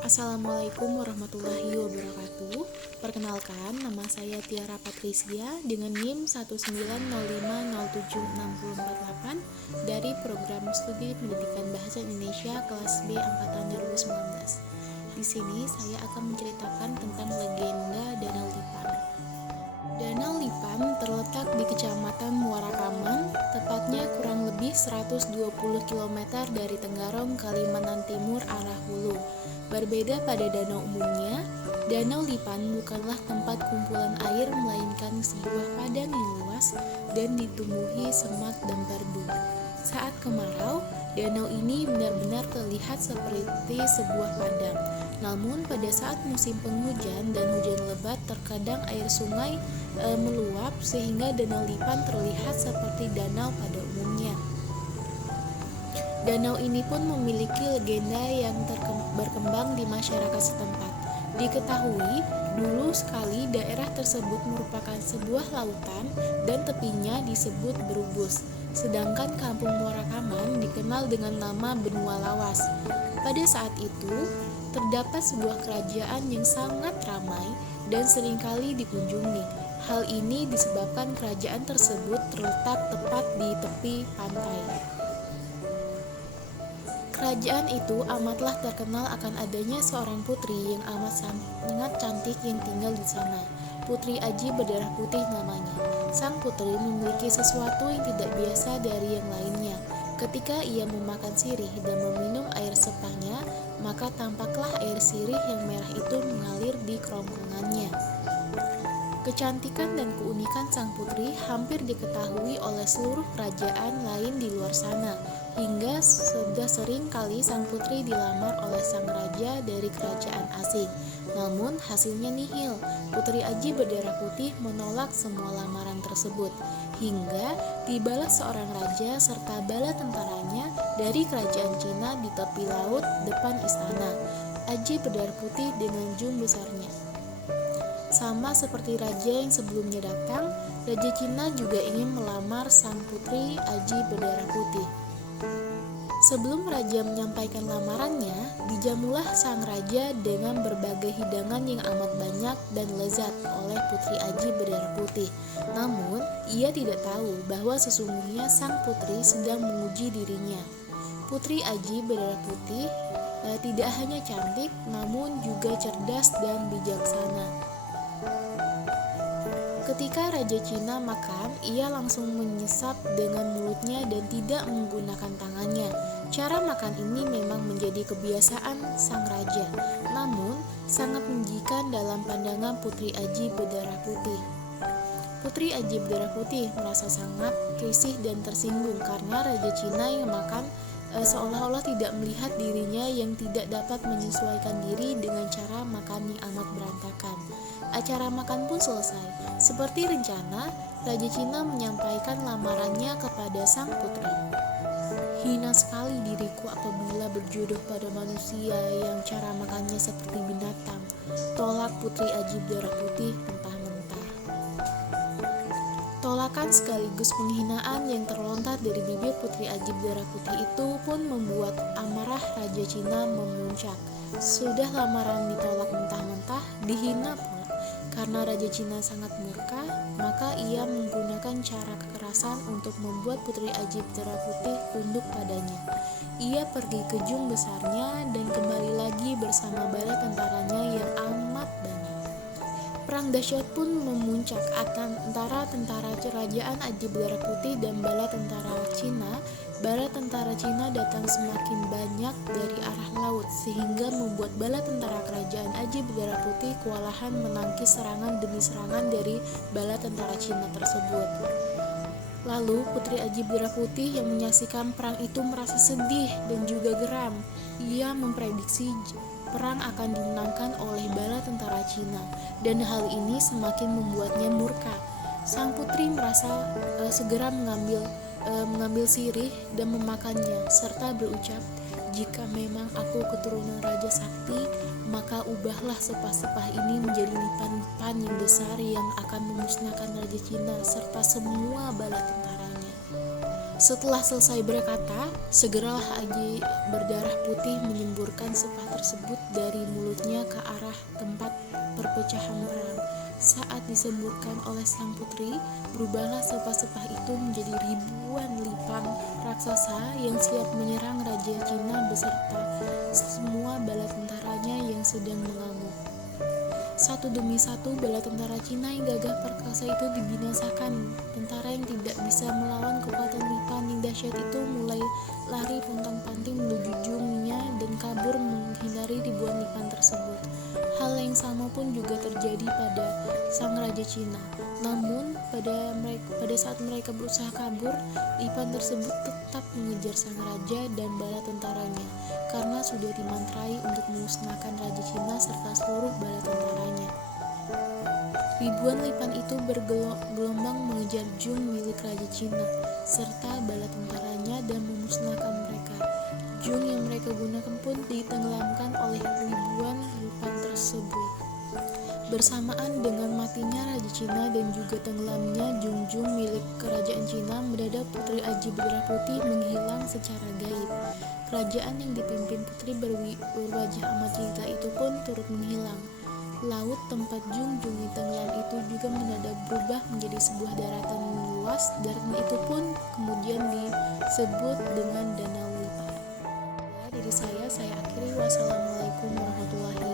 Assalamualaikum warahmatullahi wabarakatuh. Perkenalkan, nama saya Tiara Patricia dengan NIM 190507648 dari Program Studi Pendidikan Bahasa Indonesia kelas B angkatan 2019. Di sini saya akan menceritakan tentang legenda Danau Lipan. Danau Lipan terletak di Kecamatan Muara Kaman, tepatnya kurang lebih 120 km dari Tenggarong, Kalimantan Timur arah hulu. Berbeda pada danau umumnya, Danau Lipan bukanlah tempat kumpulan air melainkan sebuah padang yang luas dan ditumbuhi semak dan perdu. Saat kemarau, danau ini benar-benar terlihat seperti sebuah padang. Namun pada saat musim penghujan dan hujan lebat, terkadang air sungai meluap sehingga Danau Lipan terlihat seperti danau pada umumnya. Danau ini pun memiliki legenda yang berkembang di masyarakat setempat. Diketahui, dulu sekali daerah tersebut merupakan sebuah lautan dan tepinya disebut Berubus. Sedangkan kampung Muara Kaman dikenal dengan nama Benua Lawas. Pada saat itu, terdapat sebuah kerajaan yang sangat ramai dan seringkali dikunjungi. Hal ini disebabkan kerajaan tersebut terletak tepat di tepi pantai. Kerajaan itu amatlah terkenal akan adanya seorang putri yang amat sangat cantik yang tinggal di sana. Putri Aji berdarah putih namanya. Sang putri memiliki sesuatu yang tidak biasa dari yang lainnya. Ketika ia memakan sirih dan meminum air sepahnya, maka tampaklah air sirih yang merah itu mengalir di kerongkongannya. Kecantikan dan keunikan sang putri hampir diketahui oleh seluruh kerajaan lain di luar sana, hingga sudah sering kali sang putri dilamar oleh sang raja dari kerajaan asing. Namun hasilnya nihil. Putri Aji berdarah putih menolak semua lamaran tersebut, hingga dibalas seorang raja serta bala tentaranya dari kerajaan Cina di tepi laut depan istana. Aji berdarah putih dengan jum besarnya. Sama seperti raja yang sebelumnya datang, Raja Cina juga ingin melamar sang putri Aji berdarah putih. Sebelum raja menyampaikan lamarannya, dijamulah sang raja dengan berbagai hidangan yang amat banyak dan lezat oleh putri Aji berdarah putih. Namun, ia tidak tahu bahwa sesungguhnya sang putri sedang menguji dirinya. Putri Aji berdarah putih tidak hanya cantik, namun juga cerdas dan bijaksana. Ketika Raja Cina makan, ia langsung menyesap dengan mulutnya dan tidak menggunakan tangannya. Cara makan ini memang menjadi kebiasaan sang raja, namun sangat menjijikan dalam pandangan Putri Aji berdarah putih. Putri Aji berdarah putih merasa sangat risih dan tersinggung karena Raja Cina yang makan seolah-olah tidak melihat dirinya yang tidak dapat menyesuaikan diri dengan cara makan yang amat berantakan. Acara makan pun selesai. Seperti rencana, Raja Cina menyampaikan lamarannya kepada sang putri. Hina sekali diriku apabila berjodoh pada manusia yang cara makannya seperti binatang, tolak Putri Aji berdarah putih mentah-mentah. Tolakan sekaligus penghinaan yang terlontar dari bibir Putri Aji berdarah putih itu pun membuat amarah Raja Cina memuncak. Sudah lamaran ditolak mentah-mentah, dihina pula. Karena Raja Cina sangat murka, maka ia menggunakan cara kekerasan untuk membuat Putri Aji berdarah putih tunduk padanya. Ia pergi ke jum besarnya dan kembali lagi bersama bala tentaranya yang amat banyak. Perang dahsyat pun memuncak antara tentara kerajaan Aji berdarah putih dan bala tentara Cina. Bala tentara Cina datang semakin banyak dari arah laut sehingga membuat bala tentara kerajaan Aji berdarah putih kewalahan menangkis serangan demi serangan dari bala tentara Cina tersebut. Lalu Putri Aji berdarah putih yang menyaksikan perang itu merasa sedih dan juga geram. Ia memprediksi perang akan dimenangkan oleh bala tentara Cina, dan hal ini semakin membuatnya murka. Sang putri merasa segera mengambil sirih dan memakannya, serta berucap, "Jika memang aku keturunan Raja Sakti, maka ubahlah sepah-sepah ini menjadi lipan-lipan yang besar yang akan memusnahkan Raja Cina serta semua bala tentaranya." Setelah selesai berkata, segeralah Aji berdarah putih menyemburkan sepah tersebut dari mulutnya ke arah tempat perpecahan perang. Saat disemburkan oleh sang putri, berubahlah sepah-sepah itu menjadi ribuan lipang raksasa yang siap menyerang Raja Cina beserta semua bala tentaranya yang sedang mengamuk. Satu demi satu bala tentara Cina yang gagah perkasa itu dibinasakan. Tentara yang tidak bisa melawan kekuatan lipan yang dahsyat itu mulai lari pontang-panting menuju jungnya dan kabur menghindari ribuan lipan tersebut. Hal yang sama pun juga terjadi pada sang Raja Cina. Namun pada saat mereka berusaha kabur, lipan tersebut tetap mengejar sang raja dan bala tentaranya karena sudah dimantrai untuk memusnahkan Raja Cina serta seluruh bala tentaranya. Ribuan lipan itu bergelombang mengejar jung milik Raja Cina serta bala tentaranya dan memusnahkan mereka. Jung yang mereka gunakan pun ditenggelamkan oleh ribuan lipan tersebut. Bersamaan dengan matinya Raja Cina dan juga tenggelamnya jung-jung milik kerajaan Cina, mendadak Putri Aji berdarah putih menghilang secara gaib. Kerajaan yang dipimpin putri berwajah amat cinta itu pun turut menghilang. Laut tempat jung-jung yang tenggelam itu juga mendadak berubah menjadi sebuah daratan luas. Daratan itu pun kemudian disebut dengan Danau Lipan. Dari saya akhiri. Wassalamualaikum warahmatullahi